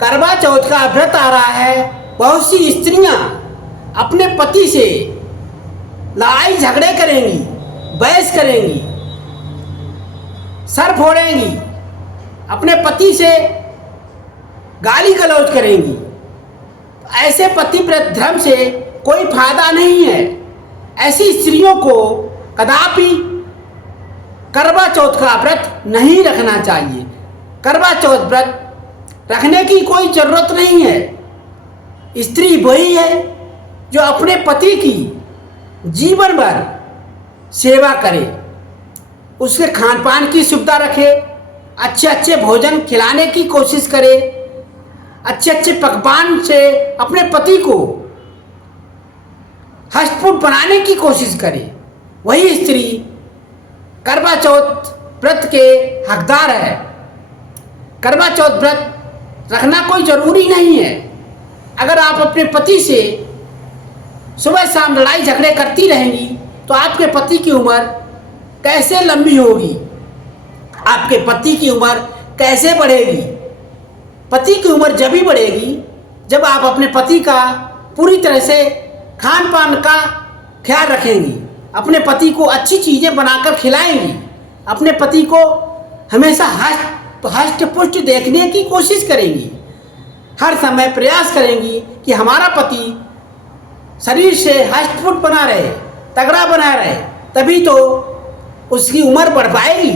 करवा चौथ का व्रत आ रहा है। बहुत सी स्त्रियां अपने पति से लड़ाई झगड़े करेंगी, बहस करेंगी, सर फोड़ेंगी, अपने पति से गाली गलौज करेंगी। ऐसे पतिव्रत धर्म से कोई फायदा नहीं है। ऐसी स्त्रियों को कदापि करवा चौथ का व्रत नहीं रखना चाहिए। करवा चौथ व्रत रखने की कोई ज़रूरत नहीं है। स्त्री वही है जो अपने पति की जीवन भर सेवा करे, उसके खान पान की सुविधा रखे, अच्छे अच्छे भोजन खिलाने की कोशिश करे, अच्छे अच्छे पकवान से अपने पति को हष्टपुष्ट बनाने की कोशिश करे। वही स्त्री करवा चौथ व्रत के हकदार है। करवा चौथ व्रत रखना कोई ज़रूरी नहीं है। अगर आप अपने पति से सुबह शाम लड़ाई झगड़े करती रहेंगी तो आपके पति की उम्र कैसे लंबी होगी, आपके पति की उम्र कैसे बढ़ेगी। पति की उम्र जब ही बढ़ेगी जब आप अपने पति का पूरी तरह से खान पान का ख्याल रखेंगी, अपने पति को अच्छी चीज़ें बनाकर खिलाएंगी, अपने पति को हमेशा हष्ट पुष्ट देखने की कोशिश करेंगी, हर समय प्रयास करेंगी कि हमारा पति शरीर से हष्ट पुष्ट बना रहे, तगड़ा बना रहे, तभी तो उसकी उम्र बढ़ पाएगी।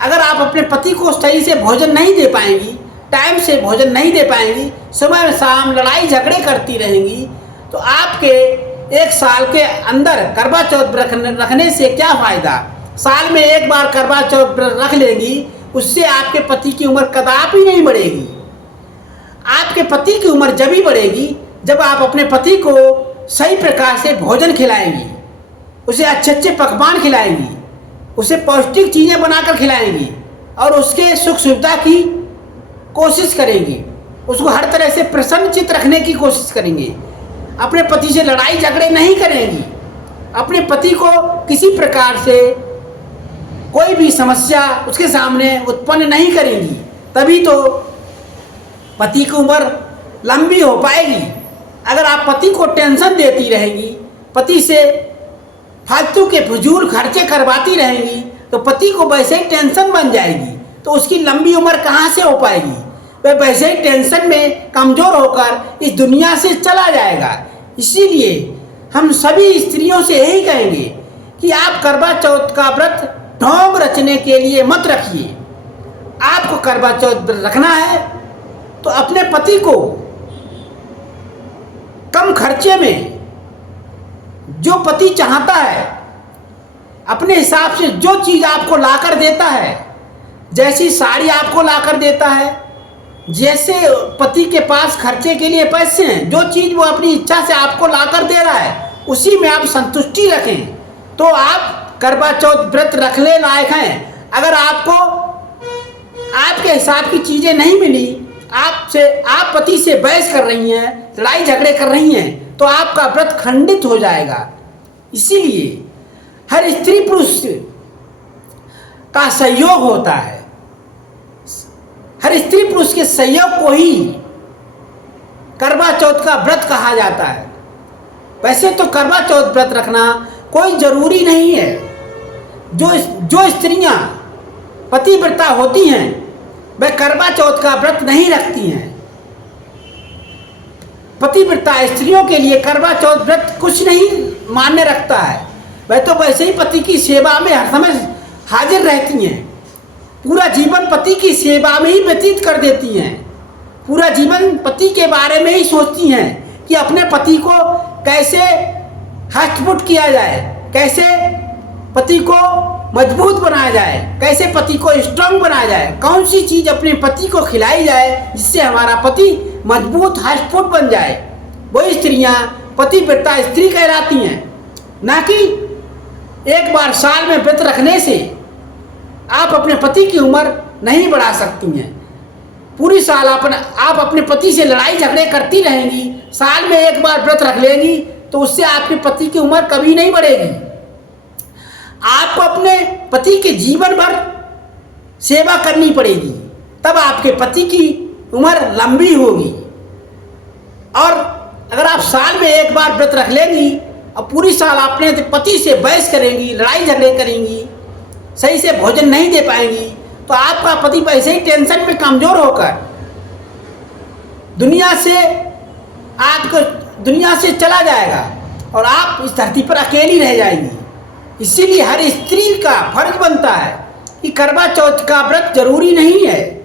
अगर आप अपने पति को सही से भोजन नहीं दे पाएंगी, टाइम से भोजन नहीं दे पाएंगी, सुबह शाम लड़ाई झगड़े करती रहेंगी, तो आपके एक साल के अंदर करवा चौथ रखने से क्या फ़ायदा। साल में एक बार करवा चौथ रख लेंगी, उससे आपके पति की उम्र कदापि नहीं बढ़ेगी। आपके पति की उम्र जब ही बढ़ेगी जब आप अपने पति को सही प्रकार से भोजन खिलाएंगी, उसे अच्छे अच्छे पकवान खिलाएंगी, उसे पौष्टिक चीज़ें बनाकर खिलाएंगी और उसके सुख सुविधा की कोशिश करेंगी, उसको हर तरह से प्रसन्नचित्त रखने की कोशिश करेंगी, अपने पति से लड़ाई झगड़े नहीं करेंगी, अपने पति को किसी प्रकार से कोई भी समस्या उसके सामने उत्पन्न नहीं करेंगी, तभी तो पति की उम्र लंबी हो पाएगी। अगर आप पति को टेंशन देती रहेंगी, पति से फालतू के फजूल खर्चे करवाती रहेंगी, तो पति को वैसे ही टेंशन बन जाएगी, तो उसकी लंबी उम्र कहाँ से हो पाएगी। वह वैसे ही टेंशन में कमज़ोर होकर इस दुनिया से चला जाएगा। इसीलिए हम सभी स्त्रियों से यही कहेंगे कि आप करवा चौथ का व्रत ढोंग रचने के लिए मत रखिए। आपको करवा चौथ रखना है तो अपने पति को कम खर्चे में जो पति चाहता है, अपने हिसाब से जो चीज़ आपको लाकर देता है, जैसी साड़ी आपको लाकर देता है, जैसे पति के पास खर्चे के लिए पैसे हैं, जो चीज़ वो अपनी इच्छा से आपको लाकर दे रहा है, उसी में आप संतुष्टि रखें, तो आप करवा चौथ व्रत रखने लायक हैं। अगर आपको आपके हिसाब की चीज़ें नहीं मिली, आप पति से बहस कर रही हैं, लड़ाई झगड़े कर रही हैं, तो आपका व्रत खंडित हो जाएगा। इसीलिए हर स्त्री पुरुष का सहयोग होता है, हर स्त्री पुरुष के सहयोग को ही करवा चौथ का व्रत कहा जाता है। वैसे तो करवा चौथ व्रत रखना कोई ज़रूरी नहीं है। जो स्त्रियां पतिव्रता होती हैं वह करवा चौथ का व्रत नहीं रखती हैं। पतिव्रता स्त्रियों के लिए करवा चौथ व्रत कुछ नहीं मान्य रखता है। वह तो वैसे ही पति की सेवा में हर समय हाजिर रहती हैं, पूरा जीवन पति की सेवा में ही व्यतीत कर देती हैं, पूरा जीवन पति के बारे में ही सोचती हैं कि अपने पति को कैसे हष्टपुष्ट किया जाए, कैसे पति को मजबूत बनाया जाए, कैसे पति को स्ट्रांग बनाया जाए, कौन सी चीज़ अपने पति को खिलाई जाए जिससे हमारा पति मजबूत हष्टपुष्ट बन जाए। वही स्त्रियां पतिव्रता स्त्री कहलाती हैं। ना कि एक बार साल में व्रत रखने से आप अपने पति की उम्र नहीं बढ़ा सकती हैं। पूरी साल आप अपने पति से लड़ाई झगड़े करती रहेंगी, साल में एक बार व्रत रख लेंगी तो उससे आपके पति की उम्र कभी नहीं बढ़ेगी। आपको अपने पति के जीवन भर सेवा करनी पड़ेगी, तब आपके पति की उम्र लंबी होगी। और अगर आप साल में एक बार व्रत रख लेंगी और पूरी साल अपने पति से बहस करेंगी, लड़ाई झगड़े करेंगी, सही से भोजन नहीं दे पाएंगी, तो आपका पति वैसे ही टेंशन में कमजोर होकर दुनिया से चला जाएगा और आप इस धरती पर अकेली रह जाएंगी। इसीलिए हर स्त्री का फर्ज बनता है कि करवा चौथ का व्रत जरूरी नहीं है,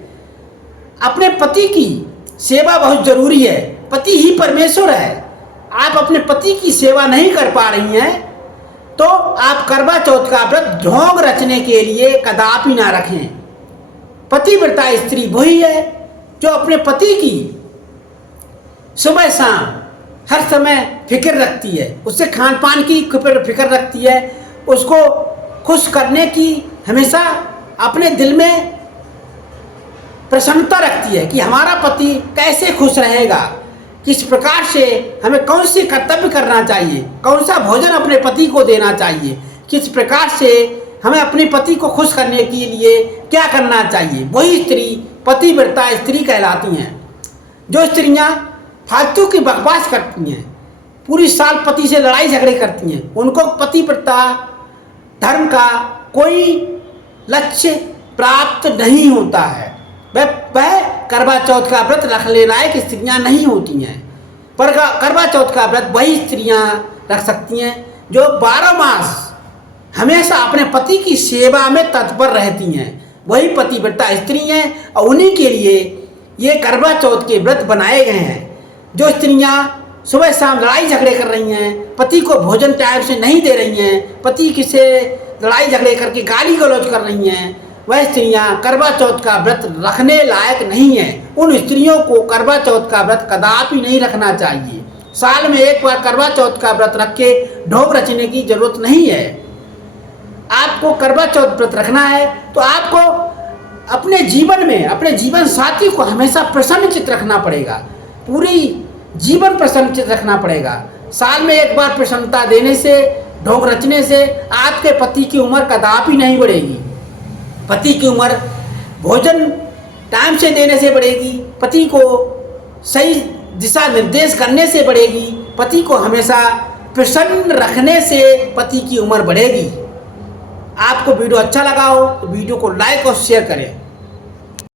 अपने पति की सेवा बहुत जरूरी है। पति ही परमेश्वर है। आप अपने पति की सेवा नहीं कर पा रही हैं तो आप करवा चौथ का व्रत ढोंग रचने के लिए कदापि ना रखें। पतिव्रता स्त्री वही है जो अपने पति की सुबह शाम हर समय फिक्र रखती है, उससे खान पान की फिक्र रखती है, उसको खुश करने की हमेशा अपने दिल में प्रसन्नता रखती है कि हमारा पति कैसे खुश रहेगा, किस प्रकार से हमें कौन से कर्तव्य करना चाहिए, कौन सा भोजन अपने पति को देना चाहिए, किस प्रकार से हमें अपने पति को खुश करने के लिए क्या करना चाहिए। वही स्त्री पतिव्रता स्त्री कहलाती हैं। जो स्त्रियां फालतू की बकवास करती हैं, पूरी साल पति से लड़ाई झगड़े करती हैं, उनको पतिव्रता धर्म का कोई लक्ष्य प्राप्त नहीं होता है। वह करवा चौथ का व्रत रखने लायक स्त्रियां नहीं होती हैं। पर करवा चौथ का व्रत वही स्त्रियां रख सकती हैं जो 12 मास हमेशा अपने पति की सेवा में तत्पर रहती हैं। वही पतिव्रता स्त्री हैं और उन्हीं के लिए ये करवा चौथ के व्रत बनाए गए हैं। जो स्त्रियां सुबह शाम लड़ाई झगड़े कर रही हैं, पति को भोजन टाइम से नहीं दे रही हैं, पति से लड़ाई झगड़े करके गाली गलौज कर रही हैं, वह स्त्रियां करवा चौथ का व्रत रखने लायक नहीं है। उन स्त्रियों को करवा चौथ का व्रत कदापि नहीं रखना चाहिए। साल में एक बार करवा चौथ का व्रत रख के ढोंग रचने की जरूरत नहीं है। आपको करवा चौथ व्रत रखना है तो आपको अपने जीवन में अपने जीवन साथी को हमेशा प्रसन्नचित्त रखना पड़ेगा, पूरी जीवन प्रसन्नचित्त रखना पड़ेगा। साल में एक बार प्रसन्नता देने से, ढोंग रचने से आपके पति की उम्र कदापि नहीं बढ़ेगी। पति की उम्र भोजन टाइम से देने से बढ़ेगी, पति को सही दिशा निर्देश करने से बढ़ेगी, पति को हमेशा प्रसन्न रखने से पति की उम्र बढ़ेगी। आपको वीडियो अच्छा लगा हो तो वीडियो को लाइक और शेयर करें।